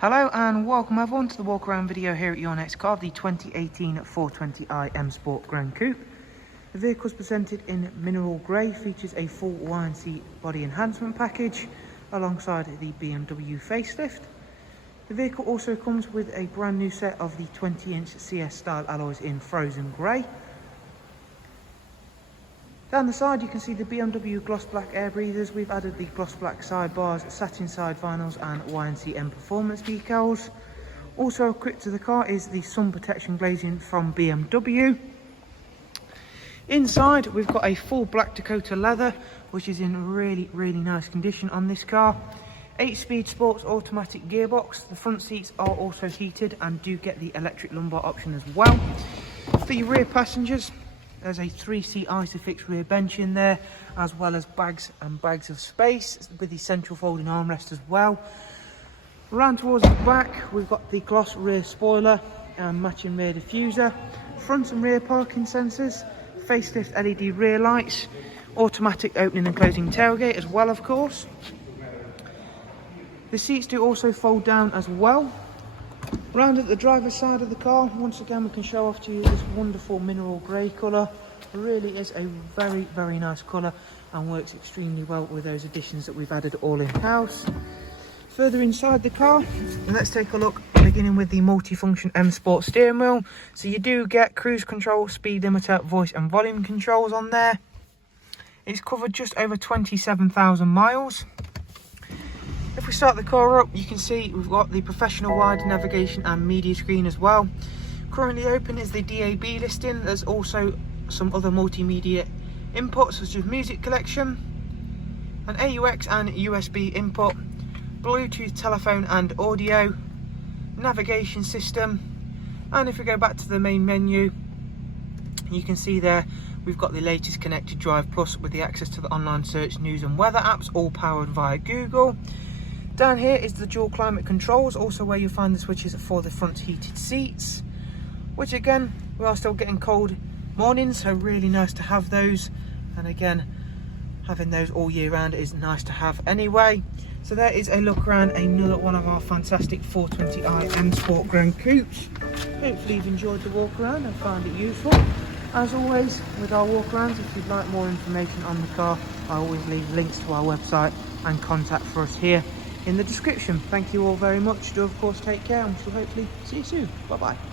Hello and welcome everyone to the walk around video here at your next car, the 2018 420i M Sport Gran Coupe. The vehicle is presented in mineral grey, features a full YNC body enhancement package alongside the BMW facelift. The vehicle also comes with a brand new set of the 20-inch CS style alloys in frozen grey. Down the side you can see the BMW gloss black air breathers. We've added the gloss black sidebars, satin side vinyls and YNC Mperformance decals. Also equipped to the car is the sun protection glazing from BMW. Inside we've got a full black Dakota leather, which is in really nice condition on this car. 8-speed sports automatic gearbox. The front seats are also heated and do get the electric lumbar option as well. For your rear passengers, there's a 3-seat Isofix rear bench in there, as well as bags and bags of space with the central folding armrest as well. Around towards the back, we've got the gloss rear spoiler and matching rear diffuser, front and rear parking sensors, facelift LED rear lights, automatic opening and closing tailgate as well, of course. The seats do also fold down as well. Round at the driver's side of the car, once again we can show off to you this wonderful mineral grey colour. It really is a very nice colour and works extremely well with those additions that we've added all in-house. Further inside the car, let's take a look, beginning with the multifunction M Sport steering wheel. So you do get cruise control, speed limiter, voice and volume controls on there. It's covered just over 27,000 miles. If we start the car up, you can see we've got the professional wide navigation and media screen as well. Currently open is the DAB listing. There's also some other multimedia inputs such as music collection, an AUX and USB input, Bluetooth telephone and audio, navigation system, and if we go back to the main menu, you can see there we've got the latest connected Drive Plus with the access to the online search, news and weather apps, all powered via Google. Down here is the dual climate controls, also where you'll find the switches for the front heated seats, which again, we are still getting cold mornings, so really nice to have those. And again, having those all year round is nice to have anyway. So there is a look around another one of our fantastic 420i M Sport Gran Coupes. Hopefully you've enjoyed the walk around and found it useful. As always with our walk arounds, if you'd like more information on the car, I always leave links to our website and contact for us here in the description. Thank you all very much. Do of course take care, and we'll hopefully see you soon. Bye bye.